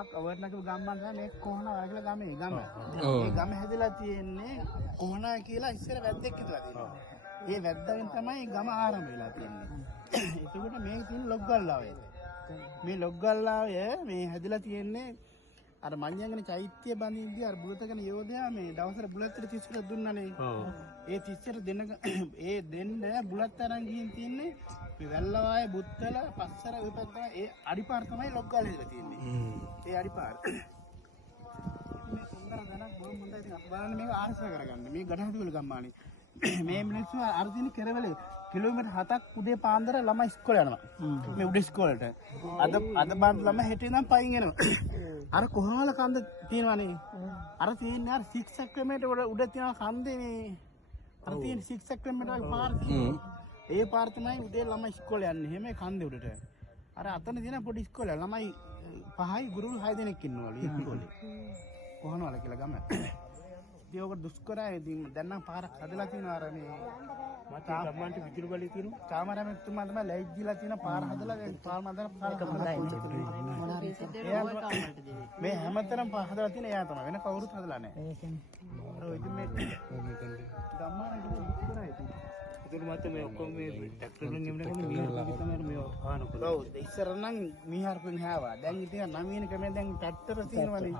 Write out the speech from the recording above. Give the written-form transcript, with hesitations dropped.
5ක් අවර්ණක ගම්මන් තමයි මේ කොහොනා වගේ ගමේ ගම. මේ ගම හැදලා තියෙන්නේ කොහොනා කියලා ඉස්සර වැද්දෙක් හිටලා තියෙනවා. ඒ වැද්දාගෙන් තමයි ගම ආරම්භ වෙලා තියෙන්නේ. ඒකට මේ තියෙන ලොග්ගල්ලාවේ. මේ ලොග්ගල්ලාවේ මේ හැදලා තියෙන්නේ අර මඤ්ඤංගන චෛත්‍ය බඳින්දී අර බුලතකන යෝධයා මේ දවසට බුලත්තට 30ක් දුන්නානේ. ඒ 30ට දෙන්න බුලත් අරන් ගිහින් තින්නේ මේ වැල්ලවායේ බුත්තල පස්සර ඔය පැත්ත ඒ අඩිපාර තමයි ලොග්ගල් හැදලා තියෙන්නේ. ඒ අඩිපාර. මේ සුන්දර දනක් බොහොම හොඳයි. ඉතින් අපි බලන්න මේක ආශ්‍රය කරගන්න. මේ ගඩහදුවල ගම්මානේ. මේ මිනිස්සු අර දින කෙරවලේ කිලෝමීටර් 7ක් උදේ පාන්දර ළමයි ඉස්කෝලේ යනවා. මේ උඩ ඉස්කෝලේට. අද බාන් ළමයි හෙට ඉඳන් පයින් එනවා. අර කොහොමල කන්ද තියෙනවනේ. අර තියෙන්නේ අර 6 සැක්‍රමේට උඩ තියෙන කන්දේ මේ. අර තියෙන 6 සැක්‍රමේට වගේ පාර තියෙනවා. ඒ පාර තමයි උදේ ළමයි ඉස්කෝලේ යන්නේ. එහෙම කන්දේ උඩට. අර අතන තියෙන පොඩි ඉස්කෝලේ ළමයි 5යි ගුරුවරු 6 දෙනෙක් ඉන්නවලු ඉස්කෝලේ. කොහොමවල කියලා ගම. ඉතින් ඔක දුෂ්කරයි. ඉතින් දැන් නම් පාරක් හදලා තියෙනවා අර මේ මට ගම්මන්ට විදුලි බලය තියෙනවා. කාමරාමෙතුමා තමයි ලැජ්ජිලා තියෙන පාර හදලා දැන් පාර මන්දන පාර මේ හැමතරම් පාර හදලා තියෙන එයා තමයි. වෙන කවුරුත් හදලා නැහැ. අර ඉතින් මේ ගම්මාන දුෂ්කරයි ඉතින්. ඒක මත මේ ඔක්කොම මේ ට්‍රැක්ටර් වලින් එමුනකොට මීහරපෙන් තමයි මේ ආනකොට. ඔව් ඉස්සර නම් මීහරපෙන් හැවා. දැන් ඉතින් නවීන ක්‍රමයෙන් දැන් ට්‍රැක්ටර තියෙනවනේ.